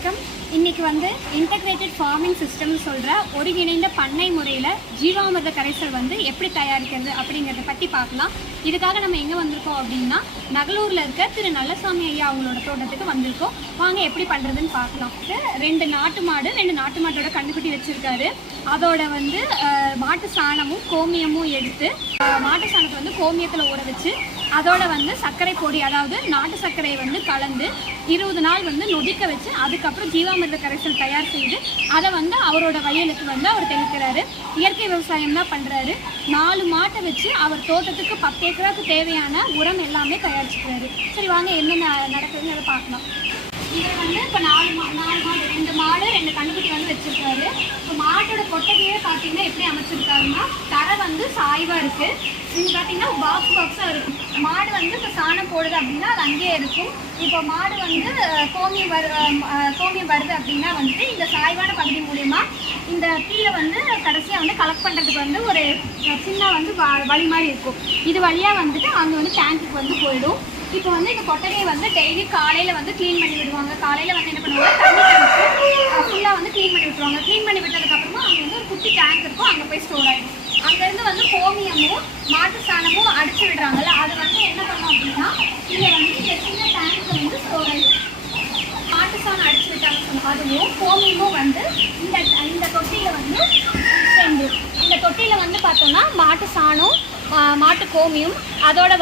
வணக்கம். இன்னைக்கு integrated farming சிஸ்டம்னு சொல்கிற ஒருங்கிணைந்த பண்ணை முறையில் ஜீவாமிர்த கரைசல் எப்படி தயாரிக்கிறது அப்படிங்கிறத பற்றி பார்க்கலாம். இதுக்காக நம்ம எங்கே வந்திருக்கோம் அப்படின்னா நகலூரில் இருக்க திரு நல்லசாமி ஐயா அவங்களோட தோட்டத்துக்கு வந்திருக்கோம். வாங்க எப்படி பண்ணுறதுன்னு பார்க்கலாம். 2 நாட்டு மாட்டோட கண்டுக்குட்டி வச்சுருக்காரு. அதோட மாட்டு சாணமும் கோமியமும் எடுத்து மாட்டு சாணத்தை கோமியத்தில் ஊற வச்சு அதோட சர்க்கரை பொடி, அதாவது நாட்டு சர்க்கரையை கலந்து 20 நாள் நொதிக்க வச்சு அதுக்கப்புறம் ஜீவாமிர்த கரைசல் தயார் செய்து அதை அவரோட வயலுக்கு அவர் தெளிக்கிறாரு. இயற்கை விவசாயம் தான் பண்ணுறாரு. 4 மாட்டை வச்சு அவர் தோட்டத்துக்கு 10 ஏக்கருக்கு தேவையான உரம் எல்லாமே தயாரிச்சுக்கிறாரு. சரி வாங்க என்னென்ன நடக்குதுன்னு அதை பார்க்கலாம். இவர் இப்போ 4 மாடு 2 மாடு 2 கண்டுக்குட்டி வச்சுருக்காரு. இப்போ மாட்டோட கொட்டகையே பார்த்தீங்கன்னா எப்படி அமைச்சிருக்காருன்னா தரை சாய்வாக இருக்குது. இது பார்த்தீங்கன்னா பாக்ஸாக இருக்கும். மாடு இப்போ சாணம் போடுது அப்படின்னா அது அங்கேயே இருக்கும். இப்போ மாடு கோமியம் வருது அப்படின்னா இந்த சாய்வான பகுதி மூலயமா இந்த கீழே கடைசியாக கலெக்ட் பண்ணுறதுக்கு ஒரு சின்ன வழி மாதிரி இருக்கும். இது வழியாக அங்கே டேங்க்குக்கு போயிடும். இப்போ இந்த கொட்டகையை டெய்லி காலையில் க்ளீன் பண்ணி விடுவாங்க. காலையில் என்ன பண்ணுவாங்க, தண்ணி டேங்க்கு ஃபுல்லாக க்ளீன் பண்ணி விட்டுருவாங்க. க்ளீன் பண்ணி விட்டதுக்கப்புறமா அங்கே ஒரு குட்டி டேங்க் இருக்கும், அங்கே போய் ஸ்டோர் ஆகிடும். அங்கேருந்து கோமியமும் மாட்டு சாணமும் அடிச்சு விடுறாங்கல்ல, அது என்ன பண்ணோம் அப்படின்னா இங்கே இந்த சின்ன டேங்க்கில் ஸ்டோர் ஆகிடும். மாட்டு சாணம் அடிச்சு விட்டாங்க, அதுவும் கோமியமும் இந்த தொட்டியில் சேர்ந்து இந்த தொட்டியில் பார்த்தோம்னா மாட்டு சாணம், மாட்டு கோமியும், அதோட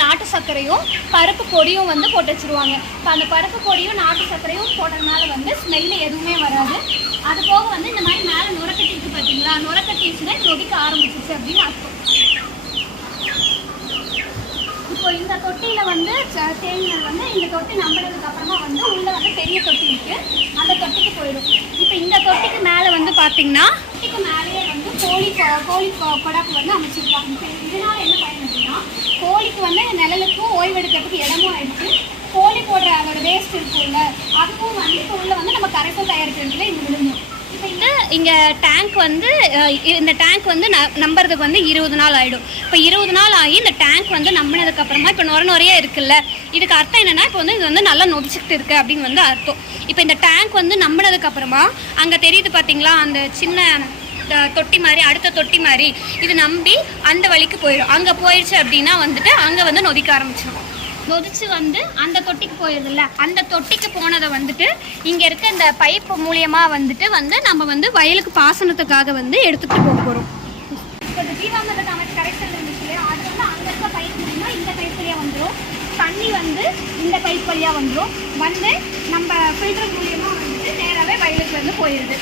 நாட்டு சர்க்கரையும் பருப்பு பொடியும் போட்டு வச்சுருவாங்க. இப்போ அந்த பருப்பு பொடியும் நாட்டு சர்க்கரையும் போட்டதுனால ஸ்மெல்லு எதுவுமே வராது. அது போக இந்த மாதிரி மேலே நுரக்கட்டி இருக்குது பார்த்தீங்களா, நுரக்கட்டிச்சுன்னா நொடிக்க ஆரம்பிச்சிச்சு அப்படின்னு அர்த்தம். இப்போ இந்த தொட்டியில் தேனீகள் இந்த தொட்டி நம்பினதுக்கு அப்புறமா உள்ள பெரிய தொட்டி இருக்குது, அந்த தொட்டிக்கு போயிடும். இப்போ இந்த தொட்டிக்கு மேலே பார்த்தீங்கன்னா தொட்டிக்கு மேலேயே கோழி கொடாக்கு அமைச்சிருக்காங்க. இதனால என்ன பயன் அப்படின்னா கோழிக்கு நிழலுக்கும் ஓய்வெடுக்கிறதுக்கு இடமும் ஆயிடுச்சு. கோழி போடுற அதோட வேஸ்ட் இருக்கும்ல, அதுவும் இப்போ உள்ள நம்ம கரைசல் தயாரிக்கிறதுல இது விழுந்துடும். இப்போ இங்கே டேங்க் இந்த டேங்க் நம்புறதுக்கு 20 நாள் ஆகிடும். இப்போ 20 நாள் ஆகி இந்த டேங்க் நம்பினதுக்கப்புறமா இப்போ நுரையா இருக்குல்ல, இதுக்கு அர்த்தம் என்னென்னா இப்போ இது நல்லா நொதிச்சுக்கிட்டு இருக்குது அப்படின்னு அர்த்தம். இப்போ இந்த டேங்க் நம்பினதுக்கப்புறமா அங்கே தெரியுது பார்த்தீங்களா, அந்த சின்ன தொட்டி மாதிரி, அடுத்த தொட்டி மாதிரி இது நம்பி அந்த வழிக்கு போயிடும். அங்கே போயிடுச்சு அப்படின்னா அங்கே நொதிக்க ஆரம்பிச்சிடும். நொதிச்சு அந்த தொட்டிக்கு போயிடுதுல்ல, அந்த தொட்டிக்கு போனதை இங்கே இருக்க இந்த பைப்பு மூலியமாக நம்ம வயலுக்கு பாசனத்துக்காக எடுத்துகிட்டு போக போகிறோம். இப்போ இந்த ஜீவாமிர்த கரைசல் இருந்துச்சு, அது அங்கே இருக்க பைப் மூலியமாக இந்த பைப் வழியாக வந்துடும். தண்ணி இந்த பைப் வழியாக வந்துடும். நம்ம ஃபில்டர் மூலியமாக நேராகவே வயலுக்கு போயிடுது.